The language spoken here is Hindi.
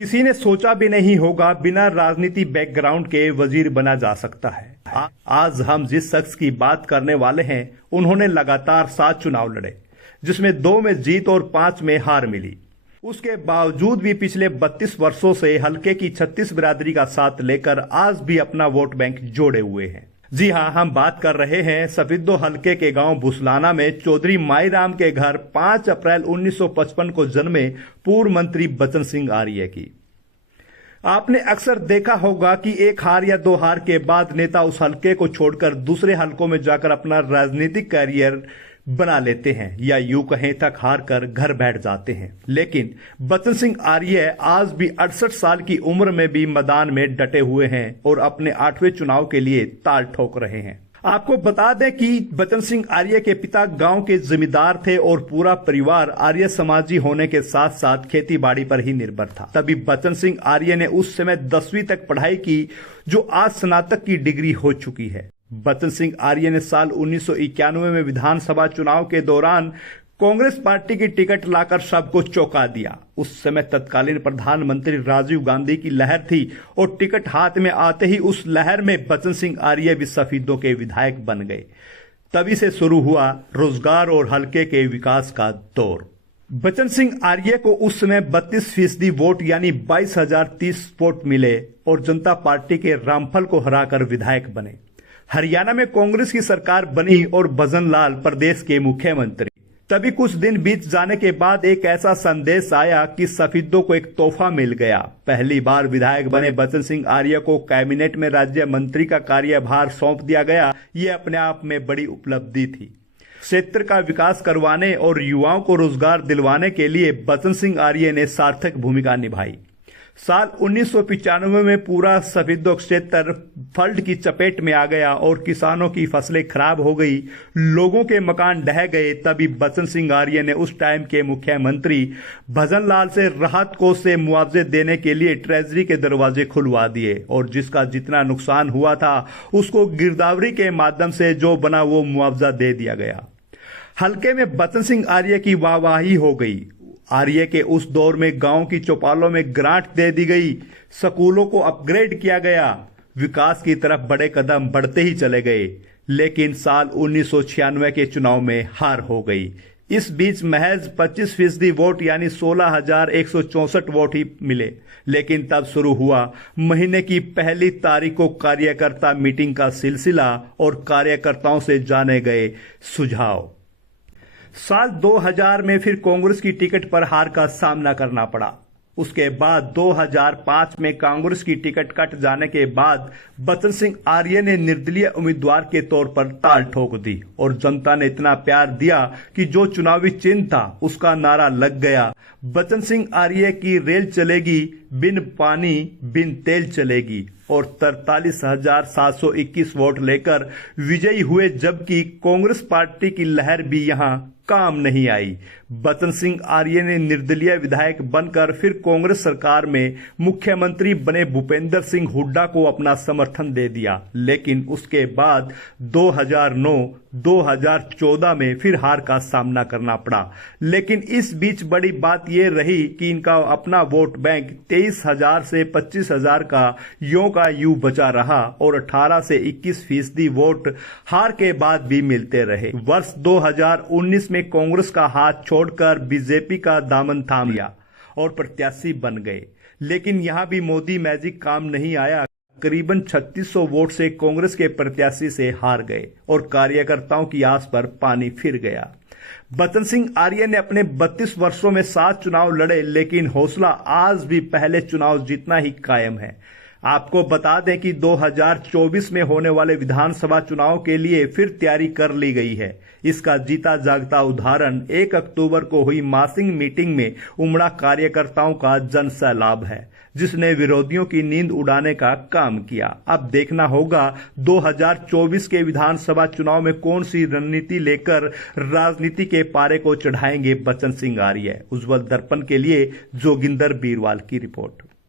किसी ने सोचा भी नहीं होगा बिना राजनीति बैकग्राउंड के वजीर बना जा सकता है। आज हम जिस शख्स की बात करने वाले हैं, उन्होंने लगातार 7 चुनाव लड़े, जिसमें 2 में जीत और 5 में हार मिली। उसके बावजूद भी पिछले 32 वर्षों से हल्के की 36 बिरादरी का साथ लेकर आज भी अपना वोट बैंक जोड़े हुए हैं। जी हां, हम बात कर रहे हैं सफिद्दो हल्के के गांव भुसलाना में चौधरी माईराम के घर 5 अप्रैल 1955 को जन्मे पूर्व मंत्री बचन सिंह आर्य की। आपने अक्सर देखा होगा कि एक हार या 2 हार के बाद नेता उस हल्के को छोड़कर दूसरे हल्कों में जाकर अपना राजनीतिक करियर बना लेते हैं या यूं कहें थक हार कर घर बैठ जाते हैं। लेकिन बचन सिंह आर्य आज भी 68 साल की उम्र में भी मैदान में डटे हुए हैं और अपने 8वें चुनाव के लिए ताल ठोक रहे हैं। आपको बता दें कि बचन सिंह आर्य के पिता गांव के जमींदार थे और पूरा परिवार आर्य समाजी होने के साथ साथ खेती बाड़ी पर ही निर्भर था। तभी बचन सिंह आर्य ने उस समय 10वीं तक पढ़ाई की, जो आज स्नातक की डिग्री हो चुकी है। बचन सिंह आर्य ने साल 1991 में विधानसभा चुनाव के दौरान कांग्रेस पार्टी की टिकट लाकर सबको चौंका दिया। उस समय तत्कालीन प्रधानमंत्री राजीव गांधी की लहर थी और टिकट हाथ में आते ही उस लहर में बचन सिंह आर्य भी सफिद्दो के विधायक बन गए। तभी से शुरू हुआ रोजगार और हल्के के विकास का दौर। बचन सिंह आर्य को उस समय 32% वोट यानी 22,030 वोट मिले और जनता पार्टी के रामफल को हराकर विधायक बने। हरियाणा में कांग्रेस की सरकार बनी और भजन लाल प्रदेश के मुख्यमंत्री। तभी कुछ दिन बीत जाने के बाद एक ऐसा संदेश आया कि सफिद्दो को एक तोहफा मिल गया। पहली बार विधायक बने बचन सिंह आर्य को कैबिनेट में राज्य मंत्री का कार्यभार सौंप दिया गया। ये अपने आप में बड़ी उपलब्धि थी। क्षेत्र का विकास करवाने और युवाओं को रोजगार दिलवाने के लिए बचन सिंह आर्य ने सार्थक भूमिका निभाई। साल 1995 में पूरा सफिद्दो क्षेत्र फ्लड की चपेट में आ गया और किसानों की फसलें खराब हो गई, लोगों के मकान ढह गए। तभी बचन सिंह आर्य ने उस टाइम के मुख्यमंत्री भजन लाल से राहत कोष से मुआवजे देने के लिए ट्रेजरी के दरवाजे खुलवा दिए और जिसका जितना नुकसान हुआ था उसको गिरदावरी के माध्यम से जो बना वो मुआवजा दे दिया गया। हल्के में बचन सिंह आर्य की वाहवाही हो गई। आर्य के उस दौर में गांव की चौपालों में ग्रांट दे दी गई, स्कूलों को अपग्रेड किया गया, विकास की तरफ बड़े कदम बढ़ते ही चले गए। लेकिन साल 1996 के चुनाव में हार हो गई। इस बीच महज 25% वोट यानी 16,164 वोट ही मिले। लेकिन तब शुरू हुआ महीने की पहली तारीख को कार्यकर्ता मीटिंग का सिलसिला और कार्यकर्ताओं से जाने गए सुझाव। साल 2000 में फिर कांग्रेस की टिकट पर हार का सामना करना पड़ा। उसके बाद 2005 में कांग्रेस की टिकट कट जाने के बाद बचन सिंह आर्य ने निर्दलीय उम्मीदवार के तौर पर ताल ठोक दी और जनता ने इतना प्यार दिया कि जो चुनावी चिन्ह था उसका नारा लग गया। बचन सिंह आर्य की रेल चलेगी, बिन पानी बिन तेल चलेगी और 43,721 वोट लेकर विजयी हुए, जबकि कांग्रेस पार्टी की लहर भी यहां काम नहीं आई। बचन सिंह आर्य ने निर्दलीय विधायक बनकर फिर कांग्रेस सरकार में मुख्यमंत्री बने भूपेंद्र सिंह हुड्डा को अपना समर्थन दे दिया। लेकिन उसके बाद 2009-2014 में फिर हार का सामना करना पड़ा। लेकिन इस बीच बड़ी बात यह रही कि इनका अपना वोट बैंक 23,000 से 25,000 का यूं बचा रहा और 18 से 21% वोट हार के बाद भी मिलते रहे। वर्ष 2019 में कांग्रेस का हाथ छोड़कर बीजेपी का दामन थाम लिया और प्रत्याशी बन गए। लेकिन यहां भी मोदी मैजिक काम नहीं आया। करीबन 3600 वोट से कांग्रेस के प्रत्याशी से हार गए और कार्यकर्ताओं की आस पर पानी फिर गया। बचन सिंह आर्य ने अपने 32 वर्षों में 7 चुनाव लड़े, लेकिन हौसला आज भी पहले चुनाव जितना ही कायम है। आपको बता दें कि 2024 में होने वाले विधानसभा चुनाव के लिए फिर तैयारी कर ली गई है। इसका जीता जागता उदाहरण 1 अक्टूबर को हुई मासिक मीटिंग में उमड़ा कार्यकर्ताओं का जन सैलाब है, जिसने विरोधियों की नींद उड़ाने का काम किया। अब देखना होगा 2024 के विधानसभा चुनाव में कौन सी रणनीति लेकर राजनीति के पारे को चढ़ाएंगे बचन सिंह आर्य। उज्जवल दर्पण के लिए जोगिंदर बीरवाल की रिपोर्ट।